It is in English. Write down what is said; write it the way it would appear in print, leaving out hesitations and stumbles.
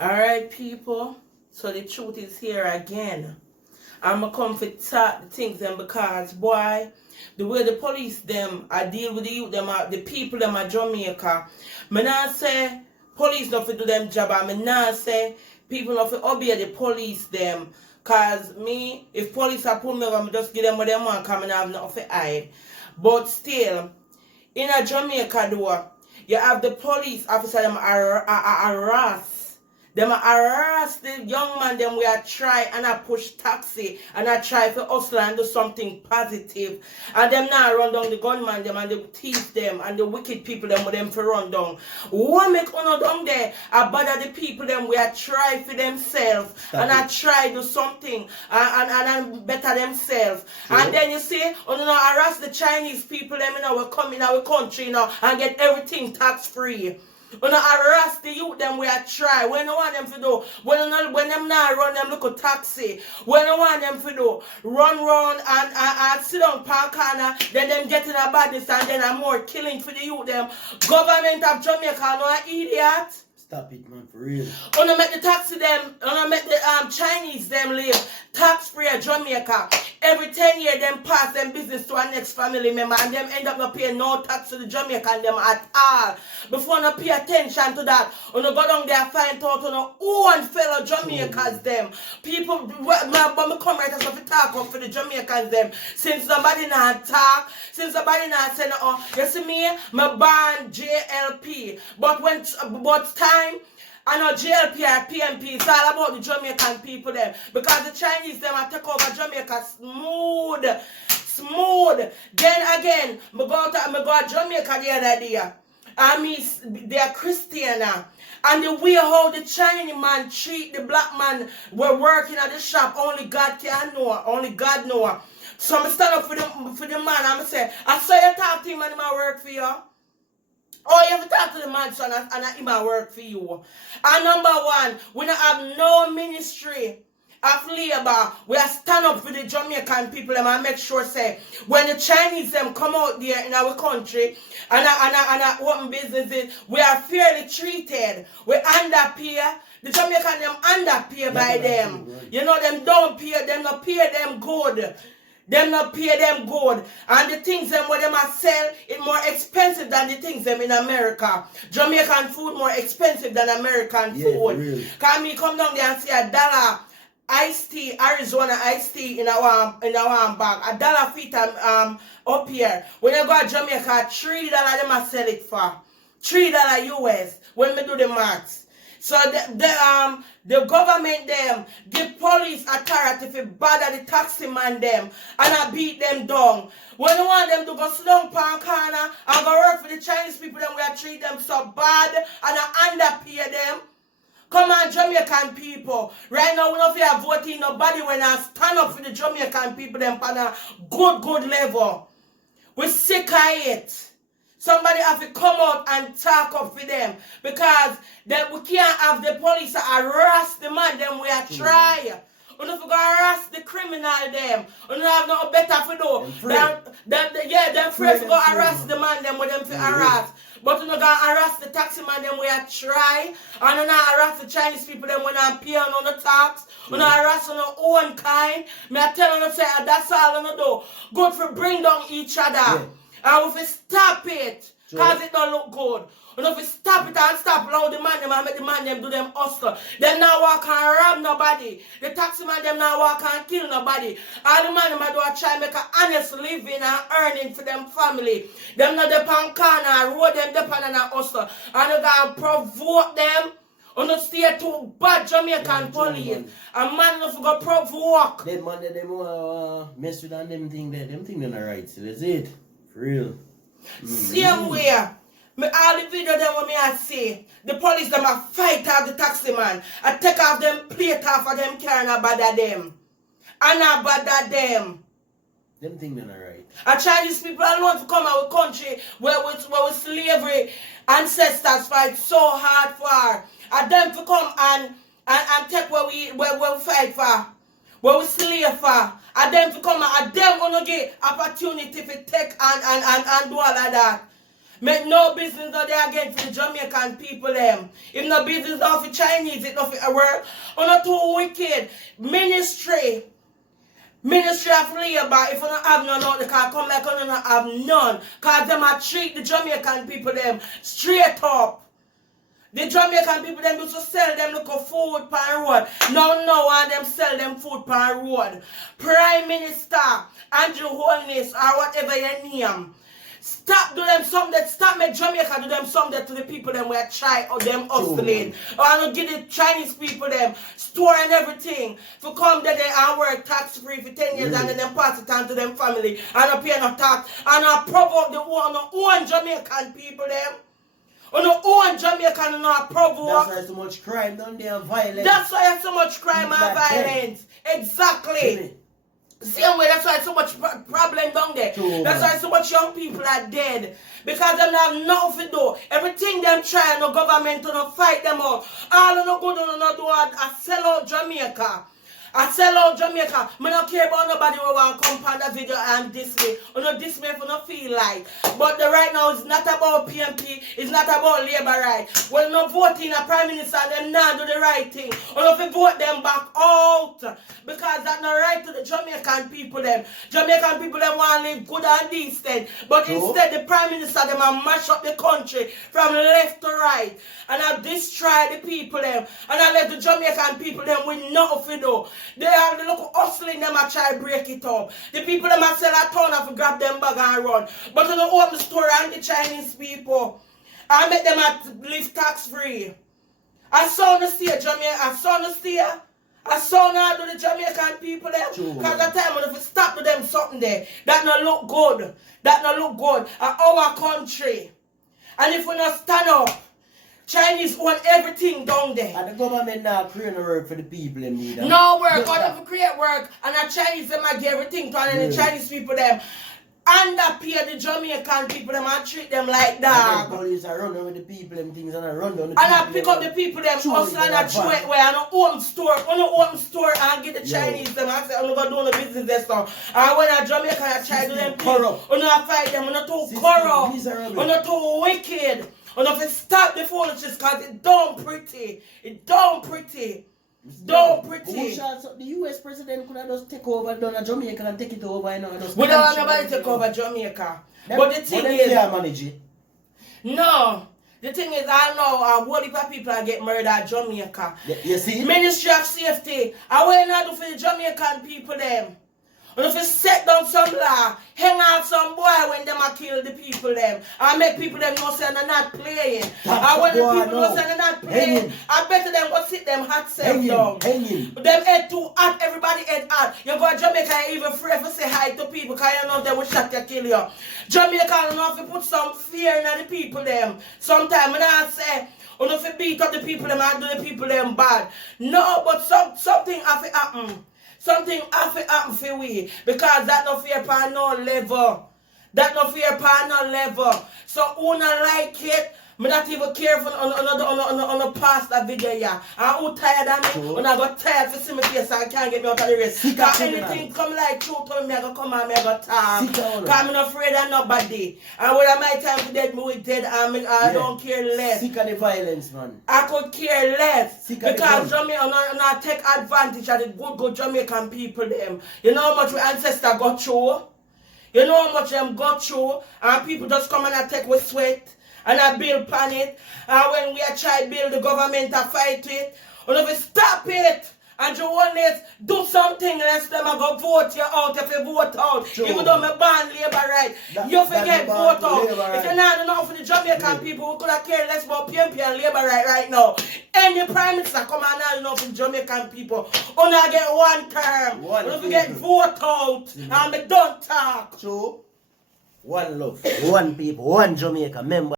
Alright, people. So the truth is here again. I'ma come for talk the things them because boy, the way the police them I deal with the youth them the people them at Jamaica. Me not say police not to do them job, and me not say people not to obey the police them. Cause me, if police are pull me over, me just give them what they want, cause me have nothing to hide. But still, in a Jamaica though, you have the police officer them harass. Them harass the young man them we are try and I push taxi and I try for hustle and do something positive. And them now run down the gunman them and the thief them and the wicked people them with them for run down. What make uno down there? I bother the people them we are try for themselves and I try do something and better themselves. Sure. And then you see, uno harass the Chinese people them you know will come in our country you know and get everything tax free. When I harass the youth them we are try. When I want them to do, when them not run them look a taxi. When I want them to do, run and sit down pan corner, then them get in a badness and then a more killing for the youth them. Government of Jamaica no an idiot. Stop it, man, for real. Wanna make the taxi them, wanna make the Chinese them live tax-free at Jamaica. Every 10 years them pass them business to our next family member and them end up not paying no tax to the Jamaican them at all. Before not pay attention to that, wanna go down there and find out on our own fellow Jamaicans them. People, but me come right as if talk up for the Jamaicans them. Since somebody not talk, since somebody not say no, you see me born JLP. But time I know JLP or PMP, it's all about the Jamaican people them. Because the Chinese them are take over Jamaica smooth. Then again, me go to Jamaica the other day. I mean, they are Christian and the way how the Chinese man treat the black man we're working at the shop, only God can know, only God know. So I stand up for the man and I say, I saw you talk to him and he work for you. Oh, you have to talk to the man, son, and he might work for you. And number one, we don't have no ministry of labor. We are stand up for the Jamaican people and make sure say when the Chinese them come out there in our country and open businesses, we are fairly treated. We underpay. The Jamaican them underpay by them. Right. You know them don't pay them, not pay them good. Them not pay them good. And the things them where them are sell it more expensive than the things them in America. Jamaican food more expensive than American food. Really. Can me come down there and see $1 iced tea, Arizona iced tea in our bag. $1 feet up here. When you go to Jamaica, $3 them a sell it for. $3 US when we do the maths. So the government them give police authority to bother the taxi man them and I beat them down. When you want them to go sit down pan corner and go work for the Chinese people them we are treat them so bad and I underpay them. Come on, Jamaican people. Right now we don't feel voting nobody when I stand up for the Jamaican people them on a good level. We sick of it. Somebody have to come out and talk up for them because we can't have the police harass the man them we are try. We don't go harass the criminal them. We don't have no better for do. Them afraid to go harass the man them with them to harass. But we don't go harass the taxi man them we are try. And we don't harass the Chinese people them when I pay on the tax. We don't harass on our own kind. Me I tell you say that's all we do. Good for bring down each other. Yeah. And if we stop it, because it don't look good. And if we stop it and stop allow the man them and make the man them do them hustle. Them now walk and rob nobody. The taxi man them now walk and kill nobody. All the man them do a try make an honest living and earning for them family. Them not depend corner, road them depend on a hustle. And you gotta provoke them. On the stay too bad Jamaican police. A man not go provoke. Them man them mess with them thing there. Them thing they're right. So that's it. For real. Same way. All the video them what me I say. The police them a fight off the taxi man. I take off them plate off of them car and I bother them. And I bother them. Them thing they're right. I Chinese people alone to come out country where with slavery ancestors fight so hard for. And them to come and take what we fight for. What we slave for. And them to come and them gonna get opportunity to take and do all of that. Make no business that they against the Jamaican people them. If no business of the Chinese, it of the work. On not too wicked. Ministry of Labor, if you don't have none out, they can come like you don't have none. Because them a treat the Jamaican people them straight up. The Jamaican people them used to sell them look of food per road. Now and them sell them food per road. Prime Minister, Andrew Holness, or whatever your name. Stop do them something. Stop make Jamaica do them something to the people them where try or them hustling. Or not give the Chinese people them store and everything. For come there and work tax free for 10 years and then them pass it on to them family and not pay no tax and not provoke the own Jamaican people them. On the own Jamaican and not provoke. That's why so much crime done there and violence. That's why so much crime and violence. Exactly. Same way, that's why so much problem down there. True, that's why so much young people are dead. Because they have nothing to do. Everything them try, no government to not fight them out. All of no good on no do a sell out Jamaica. I sell out Jamaica. I don't care about nobody who want to come on the video and diss me. Or not diss me if you don't feel like. But right now it's not about PMP. It's not about labor right. When not voting a prime minister, them not do the right thing. Or if you vote them back out. Because that's not right to the Jamaican people them. Jamaican people them want to live good and decent. But instead the prime minister them a mash up the country from left to right. And I destroy the people them. And I let the Jamaican people them with nothing to do. They are the local hustling them and try break it up. The people them a sell a ton of grab them bag and run. But in the open store and the Chinese people, I make them live tax free. I saw the steer Jamaica. I saw the steer. I saw now to the Jamaican people there. Because the time when if we stop to them something there, that not look good. That not look good at our country. And if we not stand up, Chinese own everything down there. And the government now create work for the people in need. No work, out of create work, and the Chinese them a give everything to and the Chinese people them underpay the Jamaican people them and treat them like that. And the police are running with the people and things and I run down the people. And I pick up the people them hustle and I chew it where I don't open store and get the Chinese them and say I'm not going to do the business there stuff. And when a Jamaican I try to do them corrupt. I'm not fight them, I'm not too corrupt. I'm not too wicked. And if it stop the foolishness because it don't pretty. It don't pretty. Don't pretty. The US president could have just take over done Jamaica and take it over and we don't want nobody take over Jamaica. But the thing is manage it. No. The thing is I know a whole heap of people are get murdered at Jamaica. You see? Ministry of Safety. I will not do for the Jamaican people them. And if you set down some law, hang out some boy when them a kill the people them. And make people them know say they're not playing. And when the people know say they're not playing, I bet them go sit them hot self down. Them head too hot, everybody head hot. You go to Jamaica and even afraid to say hi to people because you know they will shot you, kill you. Jamaica don't know if you put some fear in the people them. Sometimes when I say, or if you beat up the people them and do the people them bad. No, but something have to happen. Something have to happen for we. Because that no fear upon no level. That no fear upon no level. So who not like it, me not even care for on the past that video yeah. And who tired of me, when I got tired for see me face and can't get me out of the race. Because anything come like truth to me, I go come and me I go talk. Because I'm not afraid of nobody. And when my time for dead, me with dead and I don't care less. Sick of the violence, man. I could care less. Because Jamaica not take advantage of the good Jamaican people them. You know how much my ancestors got through? You know how much them got through? And people just come and take with sweat. And I build pan it. And when we try build the government, I fight it. And if you stop it, and you want it, do something, unless them I go vote you out if you vote out. Sure. Even though my ban labor right, you forget vote out. If you're not enough for the Jamaican people, who could have cared less about PMP and labor right now. Any prime minister come on now enough for the Jamaican people. Only I get one term. If you get vote out, and me don't talk. So, one love, one people, one Jamaica member.